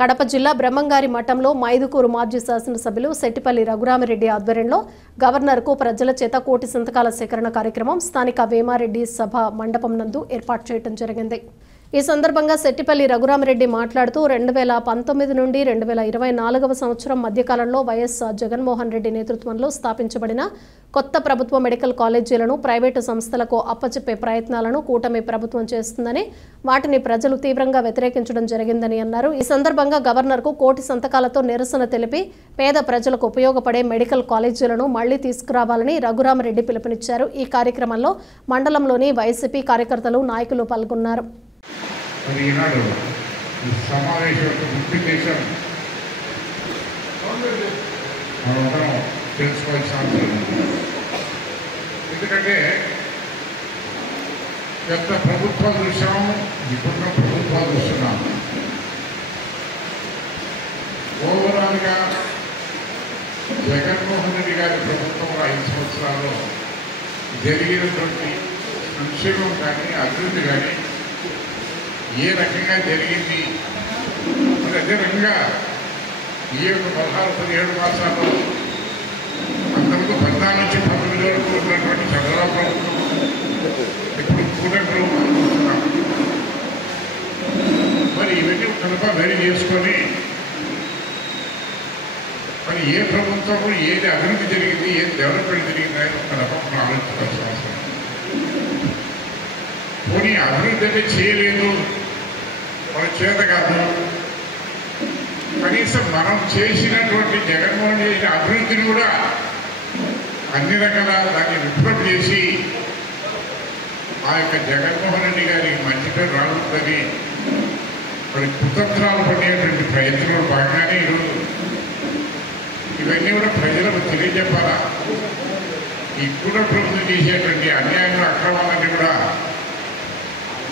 కడప జిల్లా బ్రహ్మంగారి మఠంలో మైదుకూరు మాజీ శాసనసభ్యులు సెట్టిపల్లి రఘురామిరెడ్డి ఆధ్వర్యంలో గవర్నర్కు ప్రజల చేత కోటి సంతకాల సేకరణ కార్యక్రమం స్థానిక వేమారెడ్డి సభ మండపం నందు ఏర్పాటు చేయడం జరిగింది. ఈ సందర్భంగా సెట్టిపల్లి రఘురామిరెడ్డి మాట్లాడుతూ 2019 నుండి 2024వ సంవత్సరం మధ్యకాలంలో వైఎస్ జగన్మోహన్ రెడ్డి నేతృత్వంలో స్థాపించబడిన కొత్త ప్రభుత్వ మెడికల్ కాలేజీలను ప్రైవేటు సంస్థలకు అప్పచెప్పే ప్రయత్నాలను కూటమి ప్రభుత్వం చేస్తుందని, వాటిని ప్రజలు తీవ్రంగా వ్యతిరేకించడం జరిగిందని అన్నారు. ఈ సందర్భంగా గవర్నర్కు కోటి సంతకాలతో నిరసన తెలిపి పేద ప్రజలకు ఉపయోగపడే మెడికల్ కాలేజీలను మళ్లీ తీసుకురావాలని రఘురామిరెడ్డి పిలుపునిచ్చారు. ఈ కార్యక్రమంలో మండలంలోని వైసీపీ కార్యకర్తలు, నాయకులు పాల్గొన్నారు. ఈనాడు సమావేశం ఉద్దేశం మనందరం తెలుసుకోవాల్సిన అవసరం ఉంది. ఎందుకంటే గత ప్రభుత్వాలు చూసాము, ఇప్పుడున్న ప్రభుత్వాలు చూస్తున్నాము. ఓవరాల్గా జగన్మోహన్ రెడ్డి గారి ప్రభుత్వంలో 5 సంవత్సరాల్లో జరిగినటువంటి సంక్షేమం కానీ అభివృద్ధి కానీ ఏ రకంగా జరిగింది, మరి అదే రకంగా ఈ 16-17 మాసాల్లో అంతకు 14 నుంచి 19 వరకు ఉన్నటువంటి చంద్రబాబు ప్రభుత్వం ఇప్పుడు కూటమి ప్రభుత్వం చూస్తున్నాం. మరి ఇవన్నీ కనుక వెరీ చేసుకొని మరి ఏ ప్రభుత్వం ఏది అభివృద్ధి జరిగింది, ఏది డెవలప్మెంట్ జరిగింది అని కనుక మనం ఆలోచించాల్సిన అవసరం. పోనీ అభివృద్ధి అంటే చేయలేదు, మన చేత కాదు, కనీసం మనం చేసినటువంటి జగన్మోహన్ చేసిన అభివృద్ధిని కూడా అన్ని రకాల దాన్ని విఫలం చేసి ఆ యొక్క జగన్మోహన్ రెడ్డి గారికి మంచి పేరు రానుందని మరి కుతంత్రాలు పడేటువంటి ప్రయత్నంలో భాగంగానే ఈరోజు ఇవన్నీ కూడా ప్రజలకు తెలియజెప్పాలా. ఈ కూడా ప్రభుత్వం చేసేటువంటి అన్యాయం అక్రమాలన్నీ కూడా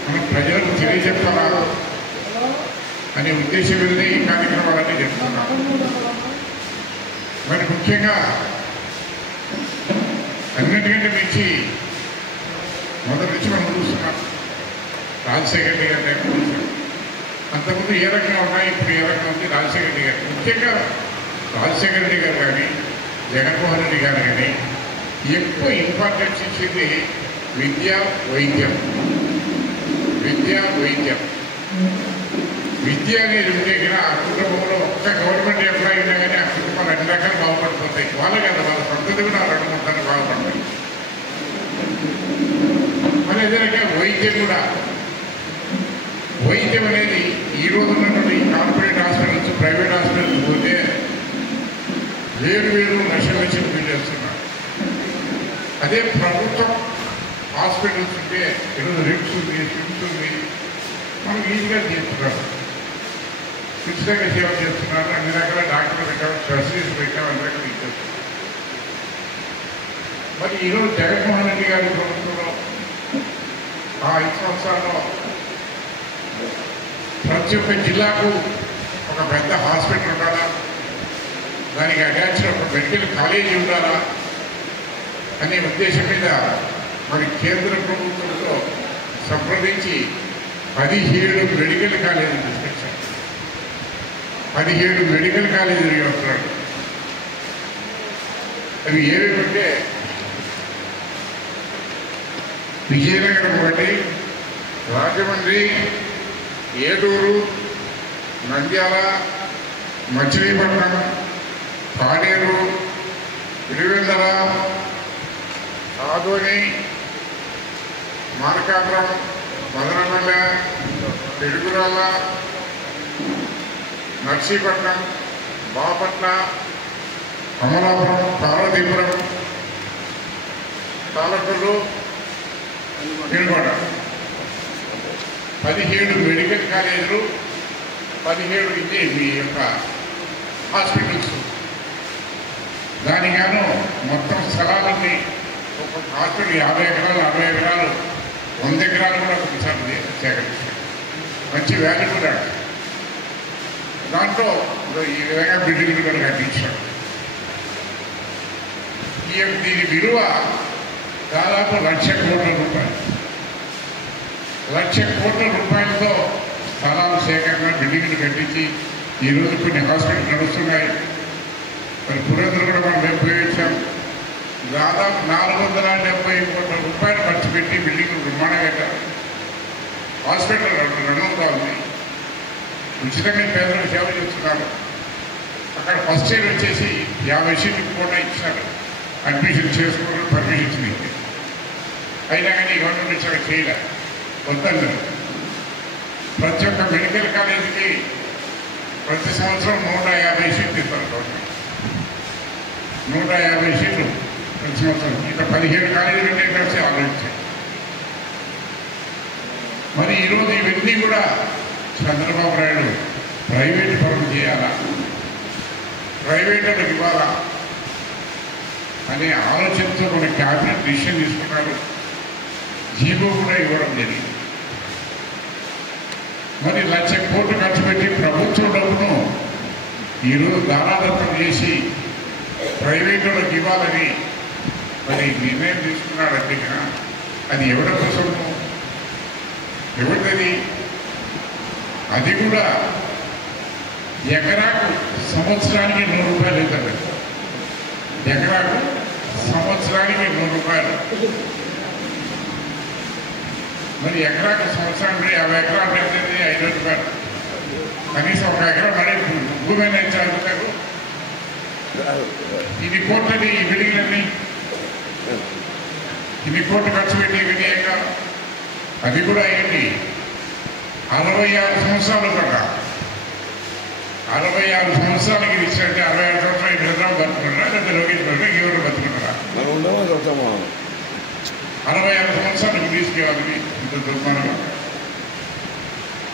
మనం ప్రజలకు తెలియజెప్పాలా అనే ఉద్దేశం మీదనే ఈ కార్యక్రమాలన్నీ జరుపుతున్నాం. మరి ముఖ్యంగా అన్నిటికంటే మించి మొదటి నుంచి మనం చూస్తున్నాం. రాజశేఖర రెడ్డి గారి చూసాం, అంతకుముందు ఏ రకంగా ఉన్నాయి, ఇప్పుడు ఏ రకంగా ఉంది. రాజశేఖర రెడ్డి గారు ముఖ్యంగా రాజశేఖర రెడ్డి గారు కానీ జగన్మోహన్ రెడ్డి గారు కానీ ఎక్కువ ఇంపార్టెన్స్ ఇచ్చింది విద్య, వైద్యం. విద్య, వైద్యం. విద్య అనేది ఉంటే కానీ ఆ కుటుంబంలో ఒక్క గవర్నమెంట్ ఎంప్లాయీ ఉన్నా కానీ ఆ కుటుంబాలు అన్ని రకాలు బాగుపడిపోతాయి. వాళ్ళే కదా, వాళ్ళ సంతతి కూడా 2-3 సార్లు బాగుపడతాయి. మరి అదే రకంగా వైద్యం కూడా. వైద్యం అనేది ఈ రోజు ఉన్నటువంటి కార్పొరేట్ హాస్పిటల్స్, ప్రైవేట్ హాస్పిటల్స్ పోతే వేరు లక్షల లక్షలు బిల్ చేస్తున్నారు. అదే ప్రభుత్వం హాస్పిటల్స్ ఉంటే ఈరోజు రిమ్స్ ఉంది, స్విమ్స్ ఉంది, మనకు ఈజీగా చేస్తున్నారు, ఉచితంగా సేవ చేస్తున్నారు. అన్ని రకాల డాక్టర్లు పెట్టాము, ఫెసిలిటీస్ పెట్టాము, అన్ని రకాలు ఇచ్చేస్తున్నారు. మరి ఈరోజు జగన్మోహన్ రెడ్డి గారి ప్రభుత్వంలో ఆ 5 సంవత్సరాల్లో ప్రతి ఒక్క జిల్లాకు ఒక పెద్ద హాస్పిటల్ ఉండాలా, దానికి అటాచ్డ్ ఒక మెడికల్ కాలేజీ ఉండాలా అనే ఉద్దేశం మీద మరి కేంద్ర ప్రభుత్వంతో సంప్రదించి 17 మెడికల్ కాలేజీలు తీసుకొచ్చారు. 17 మెడికల్ కాలేజీలు వస్తున్నాడు. అవి ఏమేమంటే విజయనగరం ఒకటి, రాజమండ్రి, ఏలూరు, నంద్యాల, మచిలీపట్నం, పాడేరు, తిరువెందల, ఆదోని, మార్కాపురం, మదనపల్లె, పిడుగురాల, నర్సీపట్నం, బాపట్ల, అమలాపురం, పార్వతీపురం, తాలపల్లు, తిరుమల. 17 మెడికల్ కాలేజీలు, 17 మీ యొక్క హాస్పిటల్స్. దానిగాను మొత్తం స్థలాలన్నీ ఒక హాస్పిటల్ 50 ఎకరాలు, 60 ఎకరాలు, 100 ఎకరాలు కూడా ఒకసారి సేకరించారు. మంచి వాల్యూ కూడా దాంట్లో ఈ విధంగా బిల్డింగ్లు కూడా కట్టించారు. దీని విలువ దాదాపు 1,00,000 కోట్ల రూపాయలు. 1,00,000 కోట్ల రూపాయలతో స్థలాల సేకరణ, బిల్డింగ్లు కట్టించి ఈరోజు కొన్ని హాస్పిటల్ నడుస్తున్నాయి. మరి పురందరు కూడా మనం ఉపయోగించాం. దాదాపు 470 కోట్ల రూపాయలు ఖర్చు పెట్టి బిల్డింగ్ నిర్మాణం కట్టారు. హాస్పిటల్ రన్ అవుతా ఉంది. ఉచితంగా పేదలకు సేవ చేస్తున్నారు. అక్కడ ఫస్ట్ ఇయర్ వచ్చేసి 50 సీట్లు కూడా ఇచ్చారు. అడ్మిషన్ చేసుకోవడం పర్మిషన్ ఇచ్చింది. అయినా కానీ గవర్నమెంట్ ఇచ్చాక చేయలే, వద్దన్నారు. ప్రతి ఒక్క మెడికల్ కాలేజీకి ప్రతి సంవత్సరం 150 సీట్లు ఇస్తారు గవర్నమెంట్. 150 సీట్లు ప్రతి సంవత్సరం. ఇక్కడ 17 కాలేజీలు కలిసి ఆలోచించాయి. మరి ఈరోజు ఇవన్నీ కూడా చంద్రబాబు నాయుడు ప్రైవేట్ పనులు చేయాలా, ప్రైవేట్లకు ఇవ్వాలా అనే ఆలోచనతో మన క్యాబినెట్ డిసిషన్ తీసుకున్నారు. జీవో కూడా ఇవ్వడం జరిగింది. మరి 1,00,000 కోట్లు ఖర్చు పెట్టి ప్రభుత్వం డబ్బును ఈరోజు దానాదత్తం చేసి ప్రైవేటులకు ఇవ్వాలని మరి నిర్ణయం తీసుకున్నాడంటే అది ఎవరి కోసము, ఎవరిది? అది కూడా ఎకరాకు సంవత్సరానికి 100 రూపాయలు అవుతుంది. ఎకరాకు సంవత్సరానికి 100 రూపాయలు. మరి ఎకరాకు సంవత్సరానికి 50 ఎకరాలు పెట్టేది 5 రూపాయలు. కనీసం 1 ఎకరా మరి భూమి చదువుతారు. ఇది కోట్లని ఈ బిల్డింగ్లన్నీ ఇది కోట్లు ఖర్చు పెట్టి వినియోగంగా అది కూడా అయ్యింది. 66 సంవత్సరాలు కదా, 66 సంవత్సరాలకి ఇచ్చినట్టే 66 సంవత్సరాలు చంద్రబాబు బతుకున్నారా లేదా లోకేష్ బతుకున్నా ఎవరు బతుకున్నారా? 66 సంవత్సరాలకు తీసుకెళ్ళాలని ఇంత దుర్మార్గం.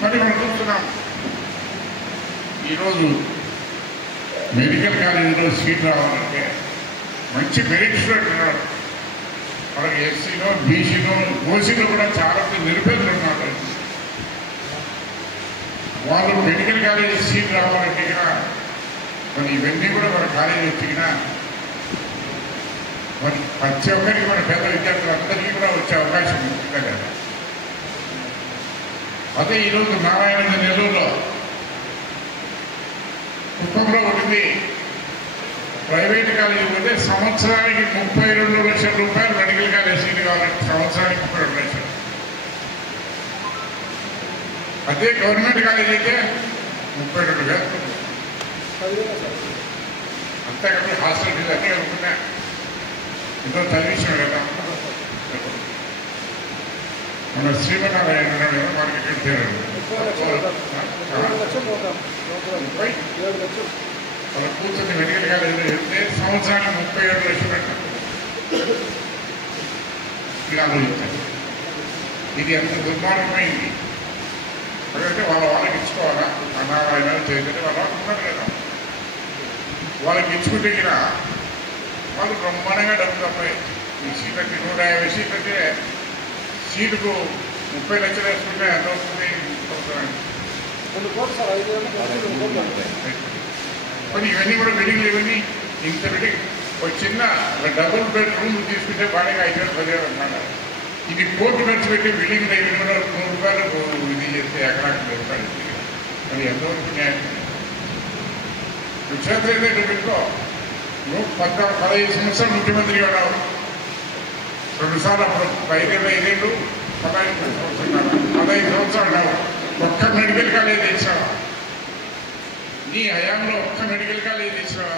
మరి మనం చూస్తున్నాం ఈరోజు మెడికల్ కాలేజీలో సీట్ రావాలంటే మంచి మెరిట్ స్టూడెంట్ ఉన్నాడు. మనకి ఎస్సీలో, బీసీలో, ఓసీలో కూడా చాలా నిరుపేదలు ఉన్నారు. వాళ్ళు మెడికల్ కాలేజీ సీట్ రావాలంటే మరి ఇవన్నీ కూడా మన కాలేజీ వచ్చినా మరి ప్రతి ఒక్కరికి మన పేద విద్యార్థులందరికీ కూడా వచ్చే అవకాశం ఉంటుంది కదా. అదే ఈరోజు నారాయణ నెల్లూరులో కుప్పంలో ఉంటుంది ప్రైవేట్ కాలేజీ పోతే సంవత్సరానికి 32 లక్షల రూపాయలు మెడికల్ కాలేజ్ సీట్ కావాలంటే సంవత్సరానికి 32 లక్షలు. అదే గవర్నమెంట్ కాలేజ్ అయితే 32,000. అంతేకాదు హాస్టల్ ఫీజు అన్నీ అనుకున్నా ఎంతో చదివించాం కదా. మన శ్రీమన్నారాయణ మార్కెట్ పేరు వాళ్ళ కూర్చొని మెడికల్ కాలేజీలో వెళ్తే సంవత్సరానికి 37 లక్షలు పెట్టారు. ఇది ఆలోచించారు. ఇది ఎంత దుర్మార్గమైంది. ఎందుకంటే వాళ్ళకి ఇచ్చుకోవాలా అన్నారాయణ చేస్తే వాళ్ళ ఉన్నారు కదా, వాళ్ళకి ఇచ్చుకుంటే వాళ్ళు బ్రహ్మాండంగా డబ్బు తప్పాయి. ఈ సీట్లకి 150 సీట్లకి సీటుకు 30 లక్షలు వేసుకుంటే ఎంత అవుతుంది? మరి ఇవన్నీ కూడా బిల్డింగ్లు ఇవన్నీ ఇంత బిల్డింగ్ ఒక చిన్న డబుల్ బెడ్రూమ్ తీసుకుంటే బాగా 5,000-10,000 అన్నమాట. ఇది కోర్టు ఖర్చు పెట్టి బిల్డింగ్ దగ్గర కూడా 100 రూపాయలు ఇది చేస్తే ఎకరాకి 10 రూపాయలు. మరి ఎంతవరకు న్యాయం? విషయాలు అయితే పెట్టుకో. నువ్వు 15 సంవత్సరాలు ముఖ్యమంత్రిగా ఉన్నావు. 2 సార్లు అప్పుడు 5 ఏళ్ళు 15 సంవత్సరాలు ఉన్నావు. ఒక్క మెడికల్ కాలేజ్ తెచ్చావా? నీ హయాంలో ఒక్క మెడికల్ కాలేజ్ తెచ్చినావా?